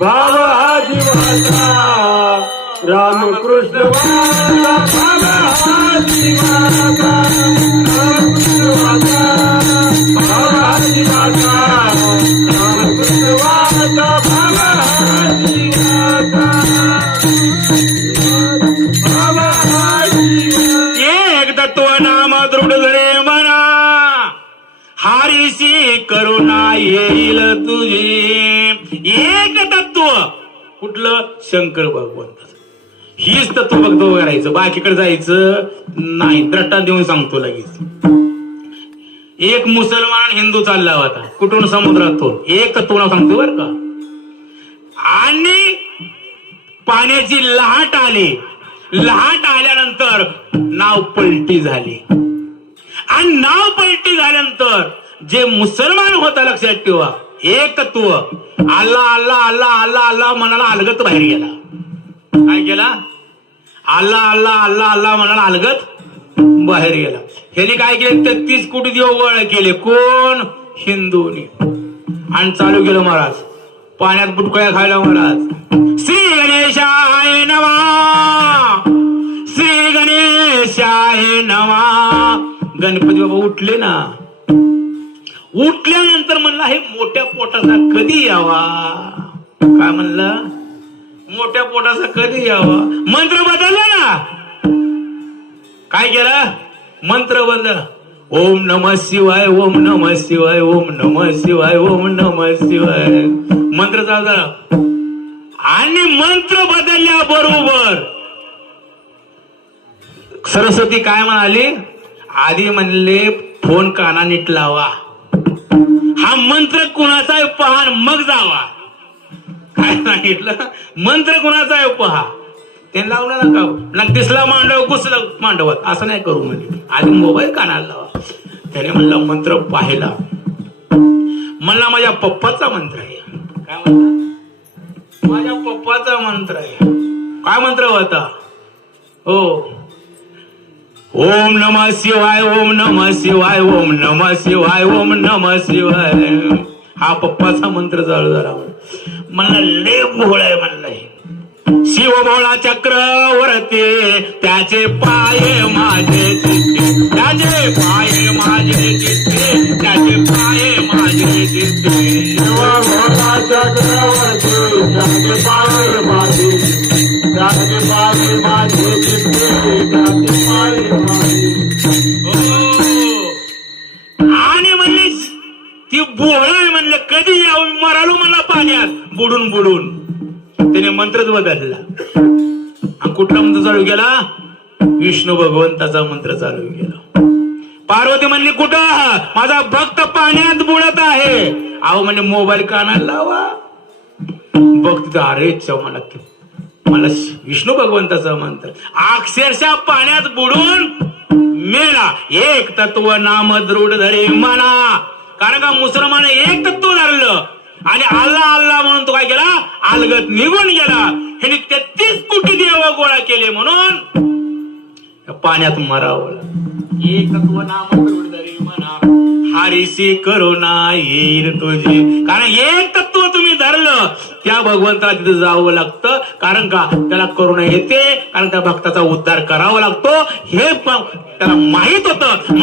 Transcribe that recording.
भाव हा जीवाचा रामकृष्ण हारीशी करुणा येईल तुझी. एक तत्व कुठलं? शंकर भगवंत हीच तत्व भक्त करायचं बाकीकडे जायचं नाही. द्रष्टा देऊन सांगतो लगेच. एक मुसलमान हिंदू चालला होता. कुठून? समुद्रातून. एक तत्व नाव सांगतो बर का. आणि पाण्याची लहाट आली. लहाट आल्यानंतर नाव पलटी झाली. आणि नाव पलटी झाल्यानंतर जे मुसलमान होता लक्षात ठेवा. एकत्व. अल्ला अल्ला अल्ला अल्ला अल्ला मनाला अलगत बाहेर गेला. काय केला? अल्ला अल्ला अल्ला अल्ला मनाला अलगत बाहेर गेला. ह्याने काय केले? तेहतीस कोटी देव गोळा केले. कोण? हिंदूनी. आणि चालू केलं महाराज. पाण्यात बुटकोया खायला महाराज. श्री गणेशाय नवा श्री गणेशाय नवा गणपती बाबा उठले ना. उठल्यानंतर म्हणला हे मोठ्या पोटाचा कधी यावा? काय म्हणला मोठ्या पोटाचा कधी यावा? मंत्र बदलला ना. काय केलं? मंत्र बदल ओम नम शिवाय ओम नम शिवाय ओम नम शिवाय ओम नम शिवाय. मंत्र चालू झाला. आणि मंत्र बदलल्या बरोबर सरस्वती काय म्हणाली? आधी म्हणले फोन काना नीट लावा. हा मंत्र कुणाचा आहे पहा मग जावा. काय सांगितलं? मंत्र कुणाचा आहे पहा ते लावलं ना का दिसला मांडव घुसलं मांडवत. असं नाही करू म्हणजे आधी मोबाईल कानाला लावा. त्याने म्हणला मंत्र पाहिला. म्हणला माझ्या पप्पाचा मंत्र आहे. काय म्हणला? माझ्या पप्पाचा मंत्र आहे. काय मंत्र होता? हो. ओम नम शिवाय ओम नम शिवाय ओम नम शिवाय ओम नम शिवाय. हा पप्पाचा मंत्र चालू झाला म्हणला ले भोळ आहे म्हणलंय शिवभोळा भोळा चक्रवर्ती त्याचे पाय माझे त्याचे पाय माझे चित्ते त्याचे पाय माझे चित्ते देवा भोला चक्रवर्ती त्याचे पाय बुडून बुडून त्याने मंत्रच बदलला आणि कुठला मंत्र चालू केला? विष्णू भगवंताचा मंत्र चालू केला. पार्वती म्हणली कुठं माझा भक्त पाण्यात बुडत आहे. अहो म्हणजे मोबाईल कानाला लावा. भक्त अरे च मला मला विष्णू भगवंताचा मंत्र. अक्षरशः पाण्यात बुडून मेला. एक तत्व नाम दृढ धरे मना. कारण का मुसलमान एक तत्व धरलं? आणि अल्ला अल्ला म्हणून तो काय केला? अलगत निघून गेला. ह्याने तेहतीस कोटी देव गोळा केले म्हणून पाण्यात मरावं लागलं. एक करुणा येईल तुझी. कारण एक तत्व तुम्ही धरलं त्या भगवंताला तिथे जावं लागतं. कारण का? त्याला करुणा येते कारण त्या भक्ताचा उद्धार करावा लागतो. हे त्याला माहीत होतं.